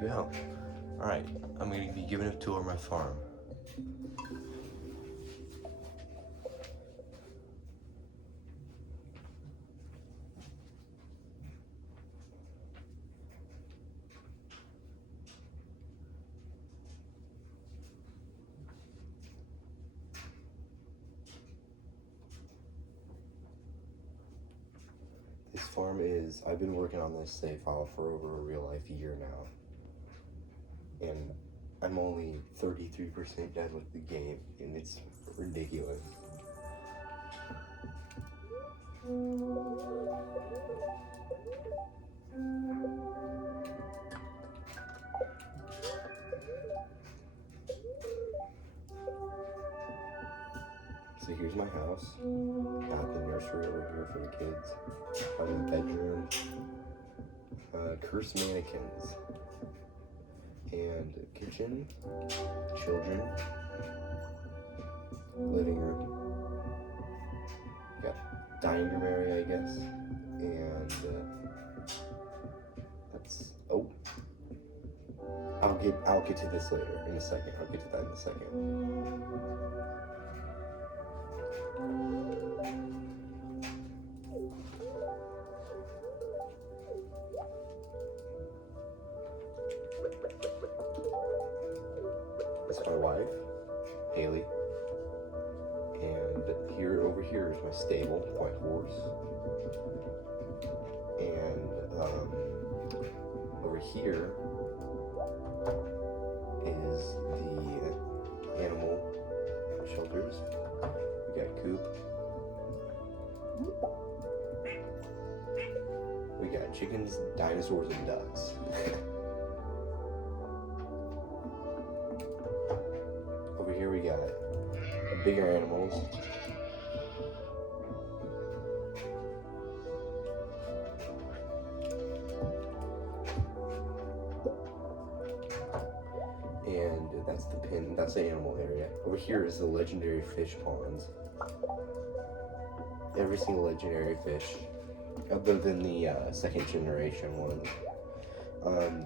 to go. Alright, I'm going to be giving a tour of my farm. This farm is, I've been working on this save file for over a real life year now. And I'm only 33% done with the game, and it's ridiculous. So here's my house. Got the nursery over here for the kids. Got the bedroom. Cursed mannequins. And kitchen. Children. Living room. Got dining room area, I guess. And that's, oh. I'll get to this later in a second. I'll get to that in a second. That's my wife, Haley. And over here is my stable, my horse. And over here is the animal shelters. We got coop. We got chickens, dinosaurs, and ducks. Over here we got bigger animals. And that's the pen, that's the animal area. Over here is the legendary fish ponds. Every single legendary fish, other than the second generation ones.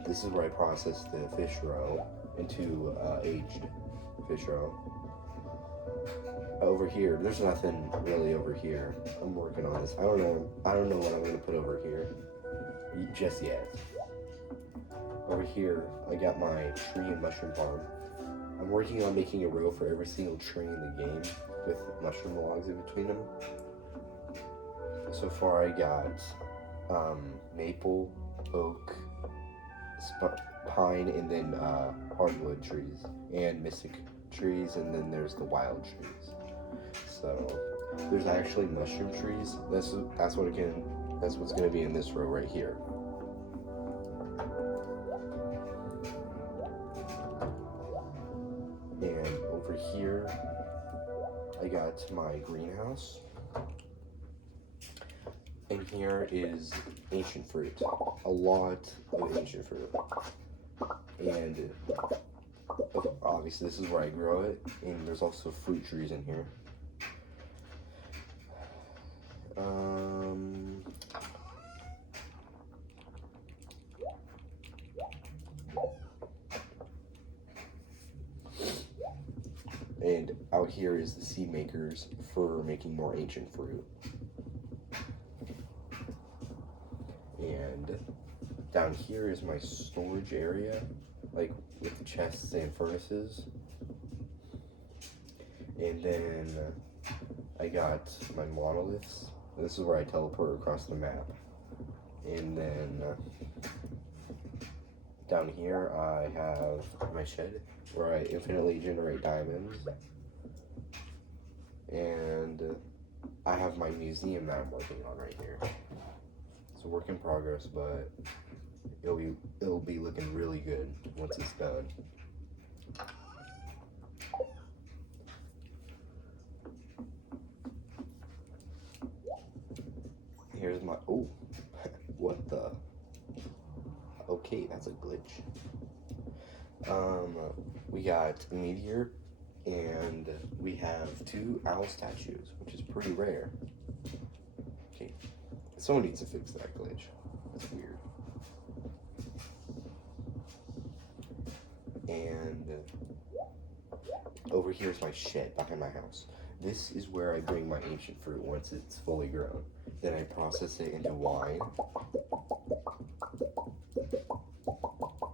This is where I process the fish roe into aged fish roe. Over here, there's nothing really over here. I'm working on this. I don't know what I'm gonna put over here just yet. Over here, I got my tree and mushroom farm. I'm working on making a row for every single tree in the game with mushroom logs in between them. So far I got maple, oak, pine, and then hardwood trees, and mystic trees, and then there's the wild trees. So there's actually mushroom trees. That's what's gonna be in this row right here. And over here, I got my greenhouse. And here is ancient fruit. A lot of ancient fruit. And obviously this is where I grow it. And there's also fruit trees in here. And out here is the seed makers for making more ancient fruit. And down here is my storage area, like with the chests and furnaces. And then I got my monoliths. This is where I teleport across the map. And then down here I have my shed where I infinitely generate diamonds. And I have my museum that I'm working on right here. It's a work in progress, but it'll be looking really good once it's done. Here's my, oh, what the, okay, that's a glitch. We got a meteor, and we have 2 owl statues, which is pretty rare. Okay, someone needs to fix that glitch. That's weird. over here is my shed behind my house. This is where I bring my ancient fruit once it's fully grown. Then I process it into wine.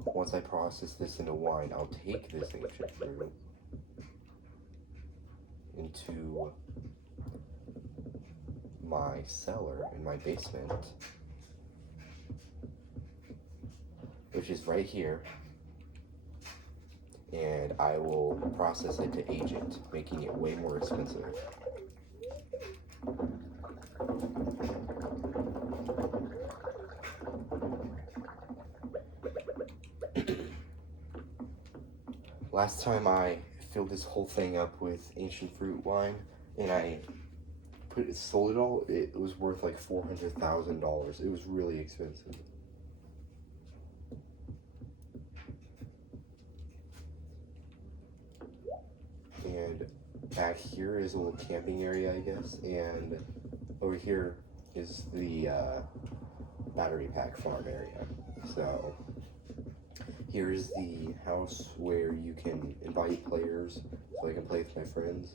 Once I process this into wine, I'll take this ancient fruit into my cellar in my basement, which is right here, and I will process it to age it, making it way more expensive. Last time I filled this whole thing up with ancient fruit wine, and I sold it all, it was worth like $400,000. It was really expensive. And back here is a little camping area, I guess, and over here is the battery pack farm area. So here's the house where you can invite players, so I can play with my friends.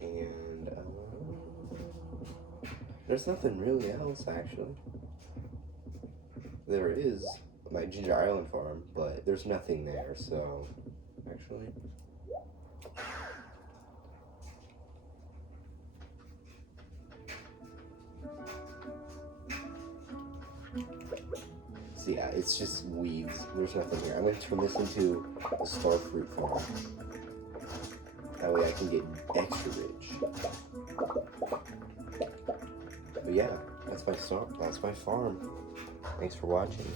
And there's nothing really else, actually. There is my Ginger Island farm, but there's nothing there, so actually. So yeah, it's just weeds. There's nothing here. I'm going to turn this into a star fruit farm. That way I can get extra rich. But yeah, that's my farm. Thanks for watching.